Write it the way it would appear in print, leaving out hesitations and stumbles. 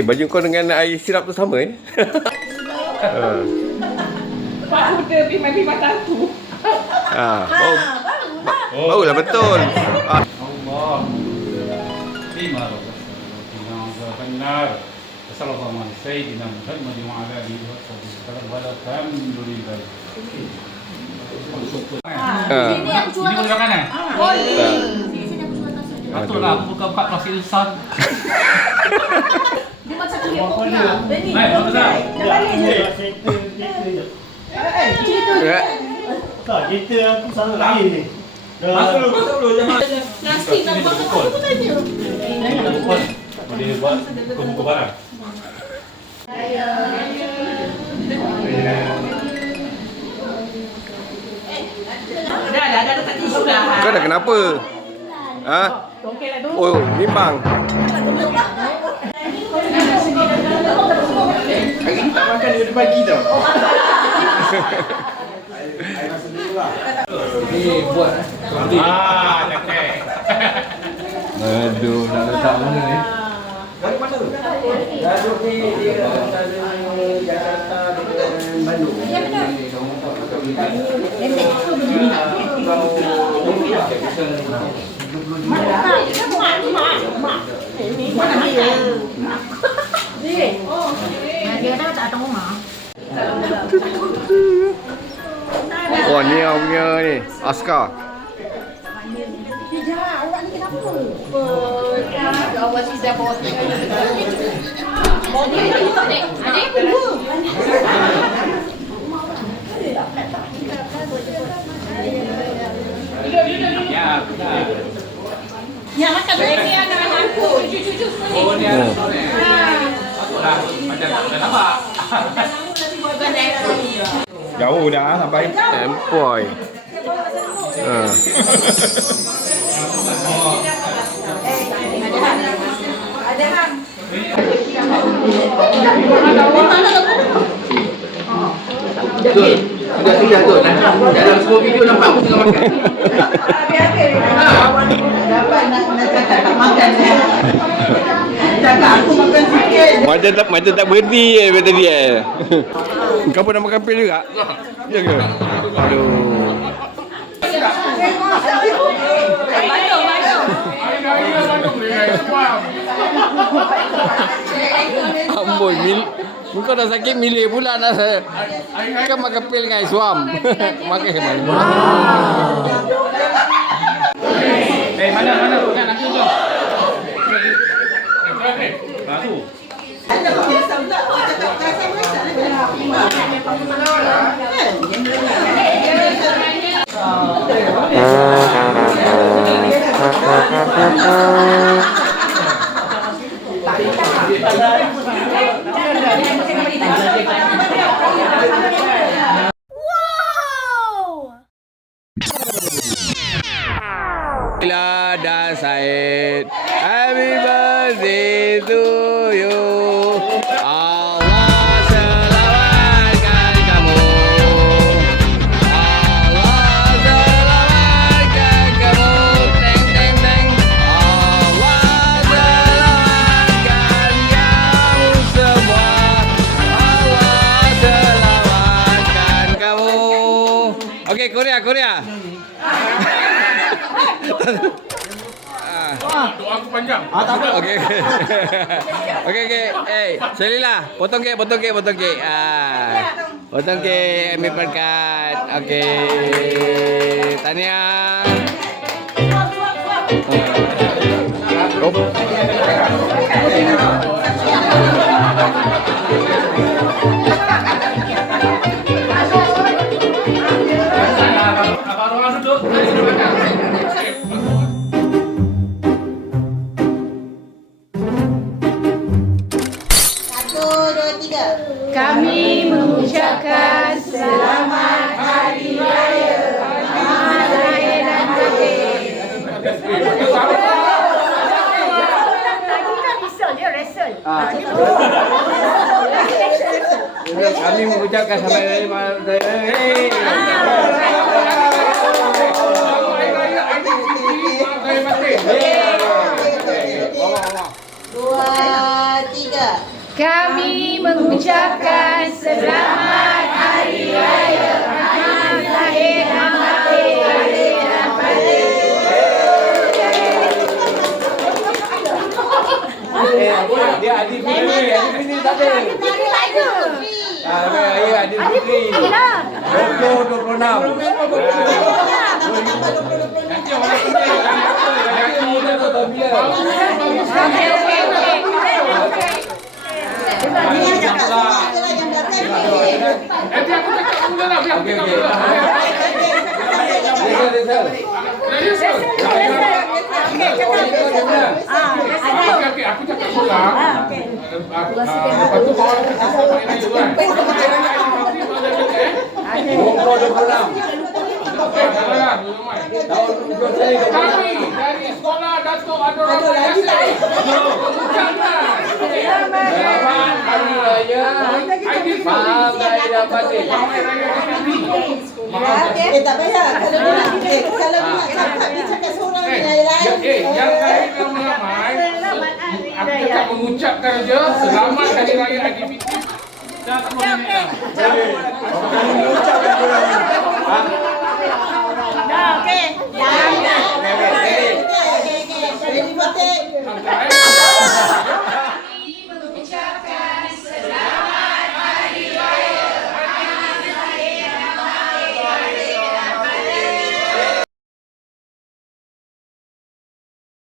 Baju kau dengan air sirap tu sama ni. Pak Huda pergi mandi mata tu. Oh lah betul. Allah. Bima benar. Sallallahu alaihi sayyidina Muhammad wa ala alihi wa sahbihi walhamdulillah. Sini aku cuba Ini bukan kan? Sini aku cuba tas. Patutlah aku buka 14 insan. Dia macam kulit kopi lah. Beni. Tak, kereta aku sangat lain ni. Masuk dulu jangan. Plastik nak buat apa pun tanya. Boleh buat buku barang. Dah letak tisu dah. Kau dah kenapa? Tongkel lah tu. Oh, bimbang. Hari ni tak makan dia pagi tau. Ni buat. Okey. Aduh, nak letak mana ni? Dari mana tu? Gaduh ni dia antara Jakarta dengan Bandung. Ya benar. Mana dia? Dia dah tak datang rumah. Oh, ni yang punya ni, askar. Tidak, awak ni kenapa? Awak si dah bawa tengah. Adik tunggu. Ya, benar. Ya makan Ini anak-anak aku. Cucu-cucu semua ni. Oh, ni ada sore. Patutlah macam tak nampak. Jauh dah sampai. Empoi. Ada hang. Sudah tu. Dalam semua video nampak aku tengah makan. Dapat nak cakap tak makan. Cakap aku makan sikit. Macam tak berhenti daripada tadi Kau pun nak makan pil juga? Ya ke? Aduh. Amboi, kau dah sakit milih pula nak kan makan pil dengan air suam. Makan ke mana? Mana? Nak nanti tu. Baru. Ila dan Said, happy birthday to you. Allah selamatkan kamu. Allah selamatkan kamu. Teng teng teng. Allah selamatkan kamu semua. Allah selamatkan kamu. Okey, Korea. Doa aku panjang. Tak apa. Okey. Selilah. Potong kek. Potong kek, ambil berkat. Okey. Tahniah. Abang orang duduk. Kami mengucapkan selamat hari raya Muhammad lahir dan batin. Kami mengucapkan selamat hari raya. 2, 3. Kami mengucapkan selamat Hari Raya Ahmad Zahid Ahmad Balik dan Balik. Dia adik bini tak ada. Hari Raya. Ya, adik bini. 26. Nanti orang punya yang muda tu tak bila. Yang cakap semua je lah yang belakang ni. Nanti aku cakap mula lah. Biar aku cakap mula. Okey, aku cakap mula. Lepas tu bawa aku cakap sama ini dulu kan. 26. Tahun Kami dari sekolah Datuk Abdul Rahman Yasir mengucapkan Selamat Hari Raya Maaf Zahid dan Balik. Tak payah. Kalau nak cakap, dia cakap seorang ni lain. Yang lain yang ramai aku cakap mengucapkan je selamat Hari Raya LGBT. Dah 10 minit dah. Mengucapkan